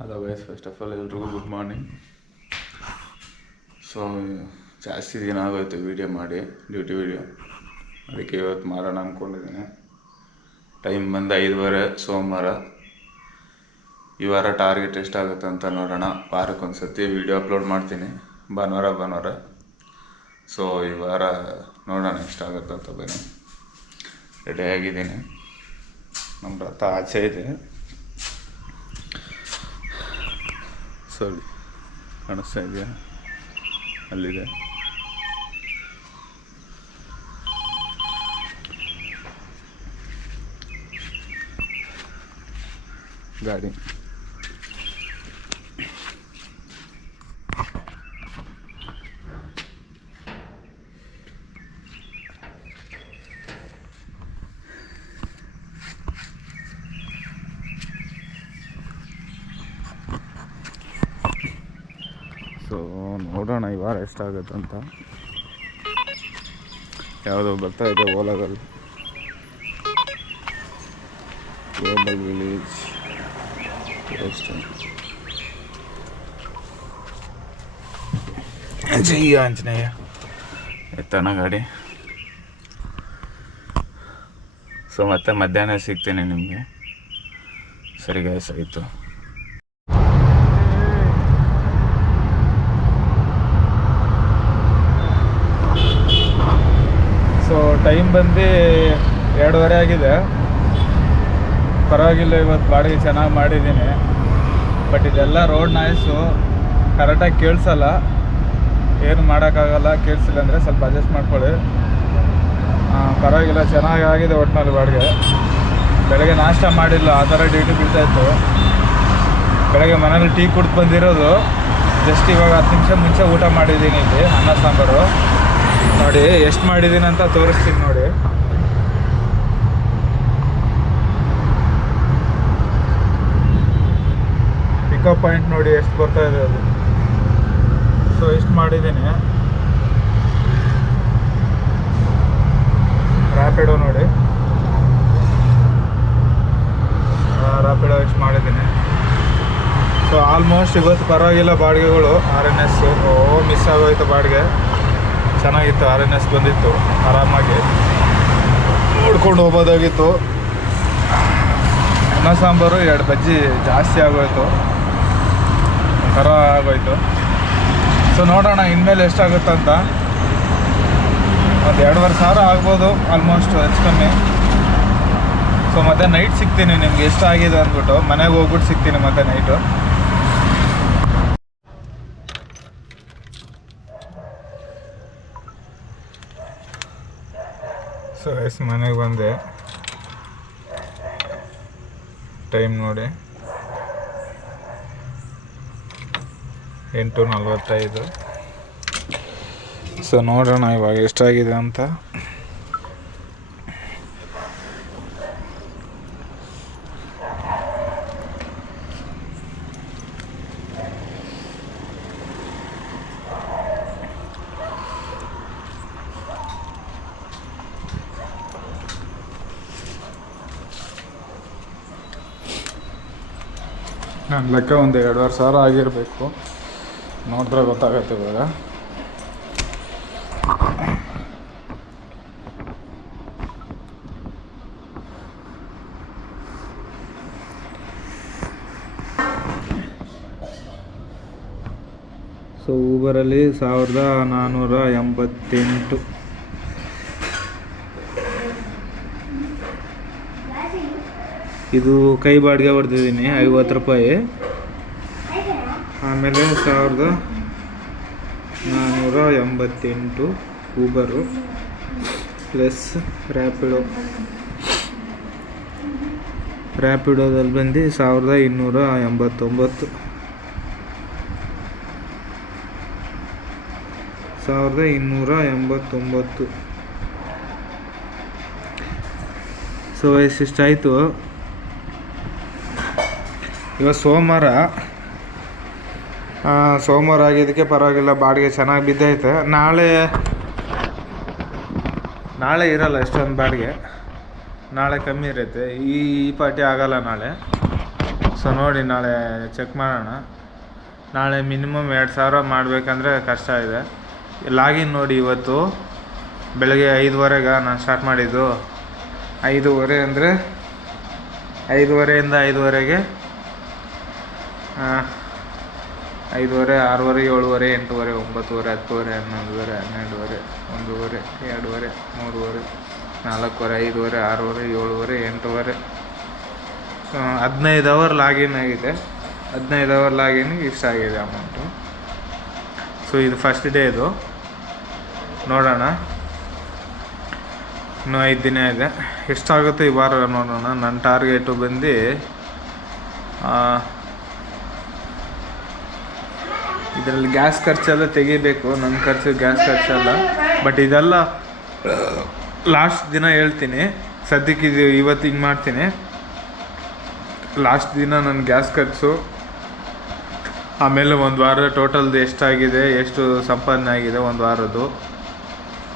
Hello guys, first of all ಎಲ್ರಿಗೂ good morning. So ಜಾಸ್ತಿ ದಿನ ಆಗೋಯ್ತು ವೀಡಿಯೋ ಮಾಡಿ, ಡ್ಯೂಟಿ ವೀಡಿಯೋ. ಅದಕ್ಕೆ ಇವತ್ತು ಮಾಡೋಣ ಅಂದ್ಕೊಂಡಿದ್ದೀನಿ. ಟೈಮ್ ಬಂದು 5:30 ಸೋಮವಾರ. ಈ ವಾರ ಟಾರ್ಗೆಟ್ ಎಷ್ಟಾಗುತ್ತೆ ಅಂತ ನೋಡೋಣ. ವಾರಕ್ಕೊಂದು ಸತಿ ವೀಡಿಯೋ ಅಪ್ಲೋಡ್ ಮಾಡ್ತೀನಿ, ಭಾನುವಾರ. ಸೊ ಈ ವಾರ ನೋಡೋಣ ಎಷ್ಟಾಗುತ್ತೆ ಅಂತ. ಬನ್ನಿ, ರೆಡಿ ಆಗಿದ್ದೀನಿ. ನಮ್ಮ ರಥ ಆಚೆ ಇದೆ. ಸರಿ, ಕಾಣಿಸ್ತಾ ಇದೆಯಾ? ಅಲ್ಲಿದೆ ಗಾಡಿ. ಸೊ ನೋಡೋಣ ಈ ವಾರ ಎಷ್ಟಾಗುತ್ತೆ ಅಂತ. ಯಾವುದೋ ಬರ್ತಾ ಇದೆ ಓಲಾಗಲ್ ಗ್ಲೋಬಲ್ ವಿಲೇಜ್. ಜೈ ಆಂಜನೇಯ. ಎತ್ತಣ ಗಾಡಿ. ಸೊ ಮತ್ತೆ ಮಧ್ಯಾಹ್ನ ಸಿಗ್ತೀನಿ ನಿಮಗೆ. ಸರಿ ಗೈಸ್, ಆಯಿತು. ಸೊ ಟೈಮ್ ಬಂದು 2:30 ಆಗಿದೆ. ಪರವಾಗಿಲ್ಲ, ಇವತ್ತು ಬಾಡಿಗೆ ಚೆನ್ನಾಗಿ ಮಾಡಿದ್ದೀನಿ. ಬಟ್ ಇದೆಲ್ಲ ರೋಡ್ ನಾಯ್ಸು ಕರೆಕ್ಟಾಗಿ ಕೇಳಿಸಲ್ಲ. ಏನು ಮಾಡೋಕ್ಕಾಗಲ್ಲ, ಕೇಳಿಸಿಲ್ಲ ಅಂದರೆ ಸ್ವಲ್ಪ ಅಡ್ಜಸ್ಟ್ ಮಾಡ್ಕೊಳ್ಳಿ. ಪರವಾಗಿಲ್ಲ, ಚೆನ್ನಾಗಿ ಆಗಿದೆ ಒಟ್ಟಿನಲ್ಲಿ ಬಾಡಿಗೆ. ಬೆಳಗ್ಗೆ ನಾಷ್ಟ ಮಾಡಿಲ್ಲ, ಆ ಥರ ಡ್ಯೂಟಿ ಬೀಳ್ತಾಯಿತ್ತು. ಬೆಳಗ್ಗೆ ಮನೇಲಿ ಟೀ ಕುಡ್ದು ಬಂದಿರೋದು. ಜಸ್ಟ್ ಇವಾಗ 10 ನಿಮಿಷ ಮುಂಚೆ ಊಟ ಮಾಡಿದ್ದೀನಿ. ಇಲ್ಲಿ ಅನ್ನ ಸಾಂಬಾರು ನೋಡಿ ಎಷ್ಟು ಮಾಡಿದ್ದೀನಿ ಅಂತ ತೋರಿಸ್ತೀನಿ ನೋಡಿ. ಪಿಕಪ್ ಪಾಯಿಂಟ್ ನೋಡಿ ಎಷ್ಟು ಬರ್ತಾ ಇದೆ ಅದು. ಸೊ ಎಷ್ಟು ಮಾಡಿದ್ದೀನಿ. ರ್ಯಾಪಿಡೋ ನೋಡಿ, ರ್ಯಾಪಿಡೋ ಎಷ್ಟು ಮಾಡಿದ್ದೀನಿ. ಸೊ ಆಲ್ಮೋಸ್ಟ್ ಇವತ್ತು ಪರವಾಗಿಲ್ಲ ಬಾಡಿಗೆಗಳು. RNS ಮಿಸ್ ಆಗೋಯ್ತು ಬಾಡಿಗೆ. ಚೆನ್ನಾಗಿತ್ತು, RNS ಬಂದಿತ್ತು. ಆರಾಮಾಗಿ ನೋಡ್ಕೊಂಡು ಹೋಗ್ಬೋದಾಗಿತ್ತು. ಅನ್ನ ಸಾಂಬಾರು 2 ಬಜ್ಜಿ ಜಾಸ್ತಿ ಆಗೋಯ್ತು, ಒಂಥರ ಆಗೋಯ್ತು. ಸೊ ನೋಡೋಣ ಇನ್ಮೇಲೆ ಎಷ್ಟಾಗುತ್ತಂತ. ಒಂದು 2,500 ಆಗ್ಬೋದು ಆಲ್ಮೋಸ್ಟ್, ಹೆಚ್ಚು ಕಮ್ಮಿ. ಸೊ ಮತ್ತೆ ನೈಟ್ ಸಿಗ್ತೀನಿ ನಿಮ್ಗೆ ಎಷ್ಟಾಗಿದೆ ಅಂದ್ಬಿಟ್ಟು. ಮನೆಗೆ ಹೋಗ್ಬಿಟ್ಟು ಸಿಗ್ತೀನಿ ಮತ್ತೆ ನೈಟು. ಸೊ ಎಷ್ಟು ಮನೆಗೆ ಬಂದೆ. ಟೈಮ್ ನೋಡಿ 8:45. ಸೊ ನೋಡೋಣ ಇವಾಗ ಎಷ್ಟಾಗಿದೆ ಅಂತ. ನನ್ನ ಲೆಕ್ಕ ಒಂದು 2,500 ಆಗಿರಬೇಕು. ನೋಡಿದ್ರೆ ಗೊತ್ತಾಗತ್ತೆ ಇವಾಗ. ಸೊ ಊಬರಲ್ಲಿ 1,488. ಇದು ಕೈ ಬಾಡಿಗೆ ಹೊಡೆದಿದ್ದೀನಿ 50 ರೂಪಾಯಿ. ಆಮೇಲೆ 1,488 ಊಬರು ಪ್ಲಸ್ ರ್ಯಾಪಿಡೋದಲ್ಲಿ ಬಂದು 1,289. 1,289. ಸೊ ಎಷ್ಟಾಯಿತು. ಇವತ್ತು ಸೋಮವಾರ ಆಗಿದ್ದಕ್ಕೆ ಪರವಾಗಿಲ್ಲ, ಬಾಡಿಗೆ ಚೆನ್ನಾಗಿ ಬಿದ್ದೈತೆ. ನಾಳೆ ಇರಲ್ಲ ಎಷ್ಟೊಂದು ಬಾಡಿಗೆ, ನಾಳೆ ಕಮ್ಮಿ ಇರುತ್ತೆ. ಈ ಪಾರ್ಟಿ ಆಗಲ್ಲ ನಾಳೆ. ಸೊ ನೋಡಿ ನಾಳೆ ಚೆಕ್ ಮಾಡೋಣ. ನಾಳೆ ಮಿನಿಮಮ್ 2000 ಮಾಡಬೇಕಂದ್ರೆ ಕಷ್ಟ ಇದೆ. ಲಾಗಿನ್ ನೋಡಿ ಇವತ್ತು ಬೆಳಗ್ಗೆ 5:30ಗೆ ನಾನು ಸ್ಟಾರ್ಟ್ ಮಾಡಿದ್ದು. 5:30 ಅಂದರೆ 5:30ಇಂದ 5:30ಗೆ 5:30, 6:30, 7:30, 8:30, 9:30, 10:30, 11:30, 12:30, 1:30, 2:30, 3:30, 4:30, 5:30, 6:30, 7:30, 8:30, 15 ಅವರ್ ಲಾಗಿನ್ ಆಗಿದೆ. 15 ಅವರ್ ಲಾಗಿನ್ಗೆ ಇಷ್ಟ ಆಗಿದೆ ಅಮೌಂಟು. ಸೊ ಇದು ಫಸ್ಟ್ ಡೇ. ಇದು ನೋಡೋಣ, ಇನ್ನೂ 5 ದಿನ ಇದೆ. ಎಷ್ಟಾಗುತ್ತೆ ಈ ವಾರ ನೋಡೋಣ. ನನ್ನ ಟಾರ್ಗೆಟು ಬಂದು ಇದರಲ್ಲಿ ಗ್ಯಾಸ್ ಖರ್ಚೆಲ್ಲ ತೆಗಿಬೇಕು. ನನ್ನ ಖರ್ಚು ಗ್ಯಾಸ್ ಖರ್ಚೆಲ್ಲ. ಬಟ್ ಇದೆಲ್ಲ ಲಾಸ್ಟ್ ದಿನ ಹೇಳ್ತೀನಿ. ಸದ್ಯಕ್ಕೆ ಇದು ಇವತ್ತು ಹಿಂಗೆ ಮಾಡ್ತೀನಿ. ಲಾಸ್ಟ್ ದಿನ ನನ್ನ ಗ್ಯಾಸ್ ಖರ್ಚು, ಆಮೇಲೆ ಒಂದು ವಾರ ಟೋಟಲ್ದು ಎಷ್ಟಾಗಿದೆ, ಎಷ್ಟು ಸಂಪಾದನೆ ಆಗಿದೆ ಒಂದು ವಾರದ್ದು,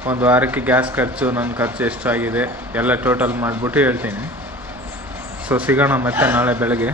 ಒಂದು ವಾರಕ್ಕೆ ಗ್ಯಾಸ್ ಖರ್ಚು, ನನ್ನ ಖರ್ಚು ಎಷ್ಟಾಗಿದೆ ಎಲ್ಲ ಟೋಟಲ್ ಮಾಡಿಬಿಟ್ಟು ಹೇಳ್ತೀನಿ. ಸೊ ಸಿಗೋಣ ಮತ್ತೆ ನಾಳೆ ಬೆಳಗ್ಗೆ.